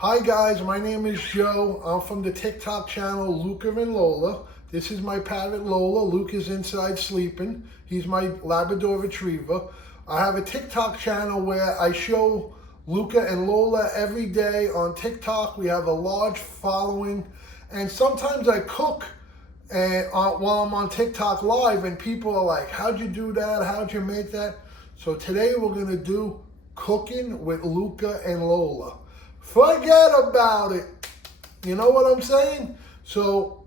Hi guys, my name is Joe. I'm from the TikTok channel Luca and Lola. This is my parrot Lola. Luke is inside sleeping. He's my Labrador Retriever. I have a TikTok channel where I show Luca and Lola every day on TikTok. We have a large following, and sometimes I cook while I'm on TikTok live, and people are like, how'd you do that? How'd you make that? So today we're gonna do cooking with Luca and Lola. Forget about it. You know what I'm saying? So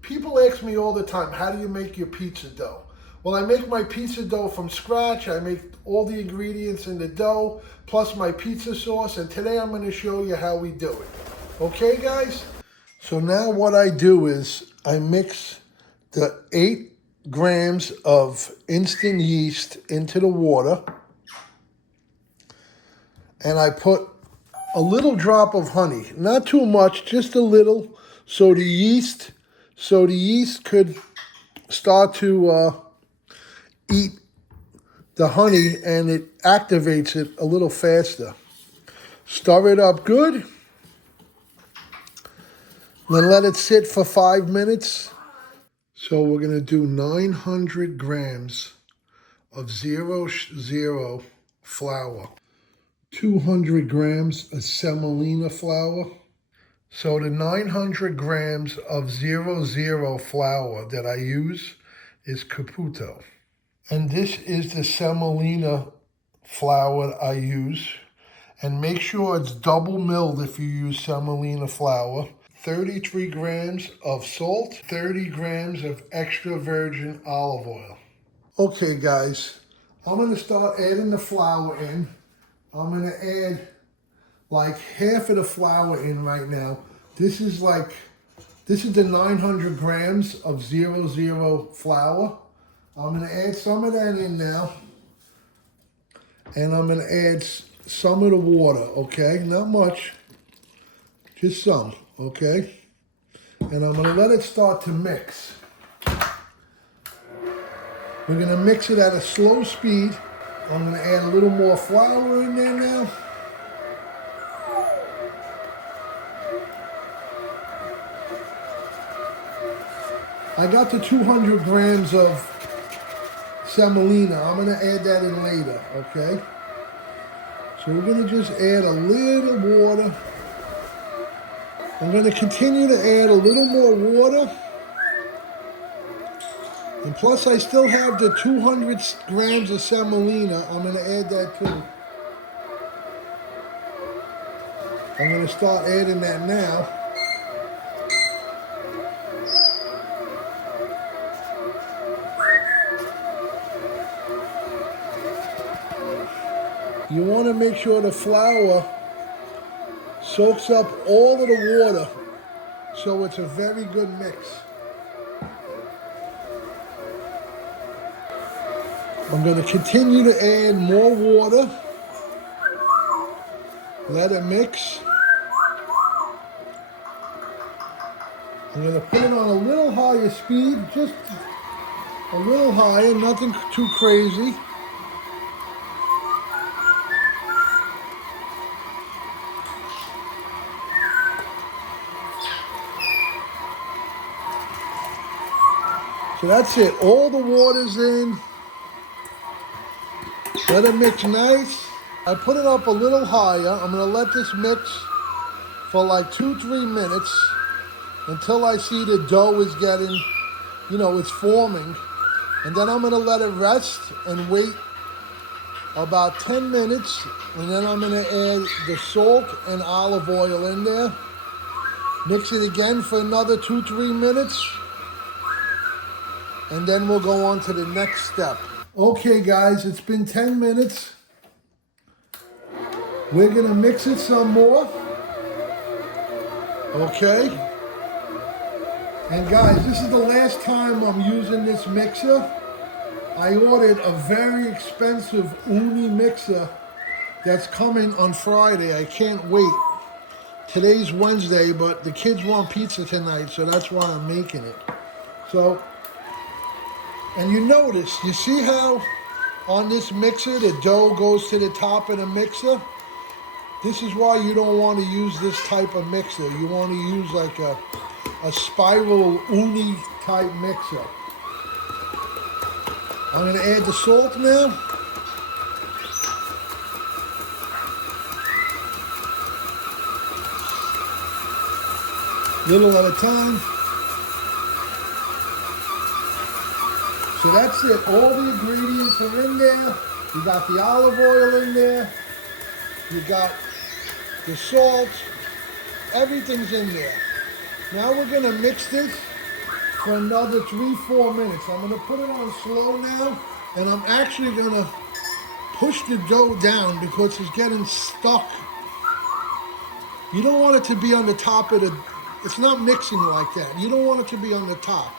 people ask me all the time, how do you make your pizza dough? Well, I make my pizza dough from scratch. I make all the ingredients in the dough, plus my pizza sauce, and today I'm gonna show you how we do it. Okay, guys? So now what I do is I mix the 8 grams of instant yeast into the water, and I put a little drop of honey, not too much, just a little, so the yeast could start to eat the honey, and it activates it a little faster. Stir it up good, then let it sit for 5 minutes. So we're gonna do 900 grams of 0-0 flour, 200 grams of semolina flour. So the 900 grams of 0-0 flour that I use is Caputo. And this is the semolina flour I use. And make sure it's double milled if you use semolina flour. 33 grams of salt, 30 grams of extra virgin olive oil. Okay guys, I'm gonna start adding the flour in. I'm gonna add like half of the flour in right now. This is the 900 grams of 0-0 flour. I'm gonna add some of that in now. And I'm gonna add some of the water, okay? Not much, just some, okay? And I'm gonna let it start to mix. We're gonna mix it at a slow speed. I'm gonna add a little more flour in there now. I got the 200 grams of semolina. I'm gonna add that in later, okay? So we're gonna just add a little water. I'm gonna continue to add a little more water. And plus I still have the 200 grams of semolina. I'm gonna add that too. I'm gonna start adding that now. You wanna make sure the flour soaks up all of the water, so it's a very good mix. I'm going to continue to add more water. Let it mix. I'm going to put it on a little higher speed, just a little higher, nothing too crazy. So that's it, all the water's in. Let it mix nice. I put it up a little higher. I'm gonna let this mix for like 2-3 minutes until I see the dough is getting, it's forming. And then I'm gonna let it rest and wait about 10 minutes. And then I'm gonna add the salt and olive oil in there. Mix it again for another 2-3 minutes. And then we'll go on to the next step. Okay guys, it's been 10 minutes. We're gonna mix it some more. Okay. And guys, this is the last time I'm using this mixer. I ordered a very expensive Uni mixer that's coming on Friday. I can't wait. Today's Wednesday, but the kids want pizza tonight, so that's why I'm making it. So, and you see how on this mixer the dough goes to the top of the mixer? This is why you don't want to use this type of mixer. You want to use like a spiral uni type mixer. I'm going to add the salt now. Little at a time. So that's it. All the ingredients are in there. You got the olive oil in there. You got the salt. Everything's in there. Now we're going to mix this for another 3-4 minutes. I'm going to put it on slow now, and I'm actually going to push the dough down because it's getting stuck. You don't want it to be on the top of the, it's not mixing like that. You don't want it to be on the top.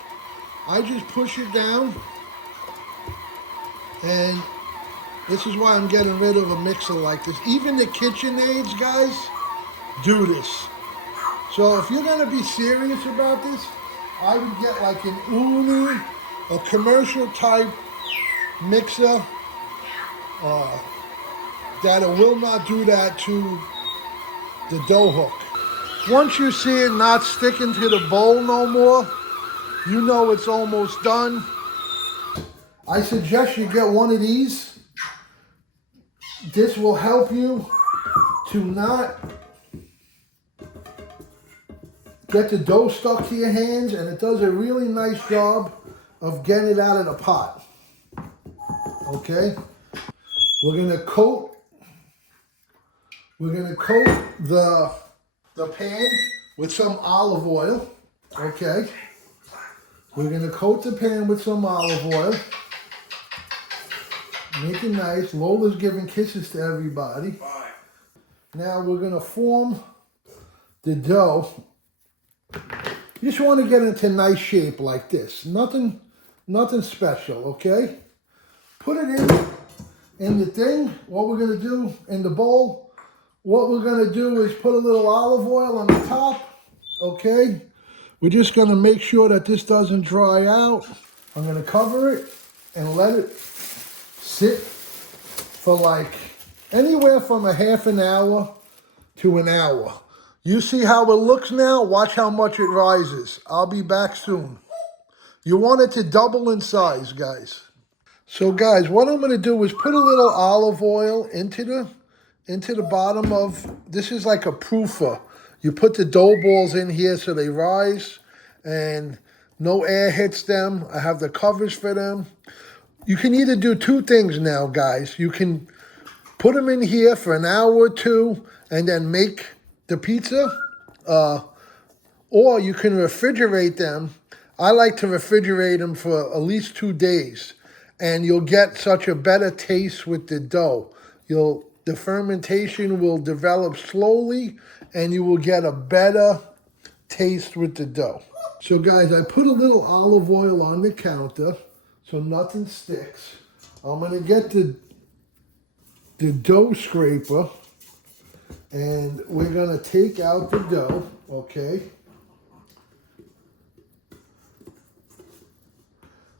I just push it down, and this is why I'm getting rid of a mixer like this. Even the KitchenAids, guys, do this. So if you're gonna be serious about this, I would get like an uni, a commercial type mixer that will not do that to the dough hook. Once you see it not sticking to the bowl no more, you know it's almost done. I suggest you get one of these. This will help you to not get the dough stuck to your hands, and it does a really nice job of getting it out of the pot. Okay? We're gonna coat the pan with some olive oil. Okay? We're gonna coat the pan with some olive oil. Make it nice. Lola's giving kisses to everybody. Now we're gonna form the dough. You just want to get into nice shape like this. Nothing special, okay? Put it in the thing. What we're gonna do in the bowl, what we're gonna do is put a little olive oil on the top, okay? We're just gonna make sure that this doesn't dry out. I'm gonna cover it and let it sit for like anywhere from a half an hour to an hour. You see how it looks now? Watch how much it rises. I'll be back soon. You want it to double in size, guys. So guys, what I'm gonna do is put a little olive oil into the bottom of, this is like a proofer. You put the dough balls in here so they rise and no air hits them. I have the covers for them. You can either do two things now, guys. You can put them in here for an hour or two and then make the pizza, or you can refrigerate them. I like to refrigerate them for at least 2 days, and you'll get such a better taste with the dough. The fermentation will develop slowly, and you will get a better taste with the dough. So guys, I put a little olive oil on the counter so nothing sticks. I'm gonna get the dough scraper, and we're gonna take out the dough, okay?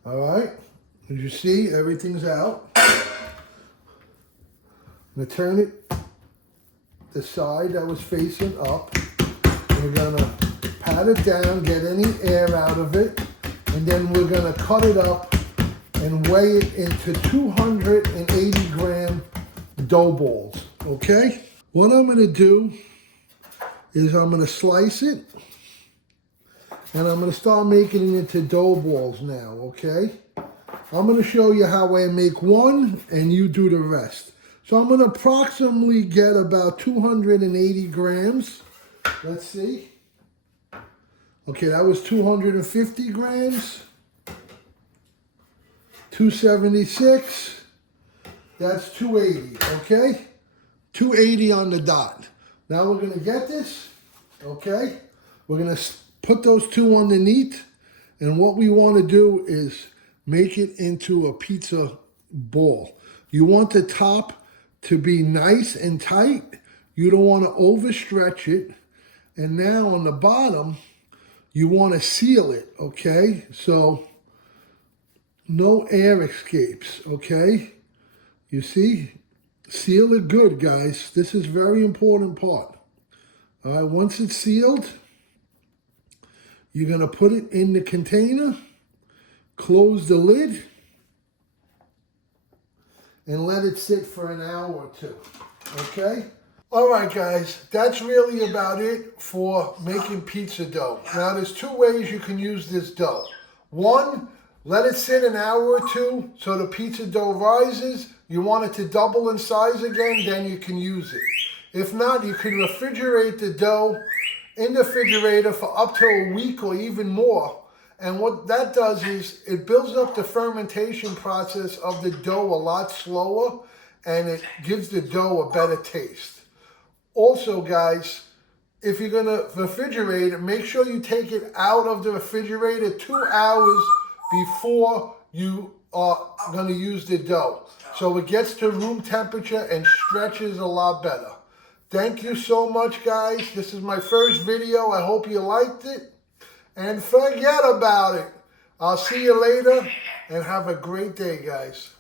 All right, as you see, everything's out. I'm gonna turn it the side that was facing up. We're gonna pat it down, get any air out of it, and then we're gonna cut it up and weigh it into 280 gram dough balls, okay? What I'm gonna do is I'm gonna slice it, and I'm gonna start making it into dough balls now, okay? I'm gonna show you how I make one, and you do the rest. So I'm gonna approximately get about 280 grams. Let's see. Okay, that was 250 grams. 276. That's 280, okay? 280 on the dot. Now we're gonna get this, okay? We're gonna put those two underneath, and what we wanna do is make it into a pizza ball. You want the top to be nice and tight. You don't wanna overstretch it. And now on the bottom, you wanna seal it, okay? So no air escapes, okay? You see? Seal it good, guys. This is very important part. All right, once it's sealed, you're gonna put it in the container, close the lid, and let it sit for an hour or two, okay? All right, guys, that's really about it for making pizza dough. Now, there's two ways you can use this dough. One, let it sit an hour or two so the pizza dough rises. You want it to double in size again, then you can use it. If not, you can refrigerate the dough in the refrigerator for up to a week or even more. And what that does is it builds up the fermentation process of the dough a lot slower, and it gives the dough a better taste. Also, guys, if you're going to refrigerate it, make sure you take it out of the refrigerator 2 hours before you are going to use the dough, so it gets to room temperature and stretches a lot better. Thank you so much, guys. This is my first video. I hope you liked it. And forget about it. I'll see you later, and have a great day, guys.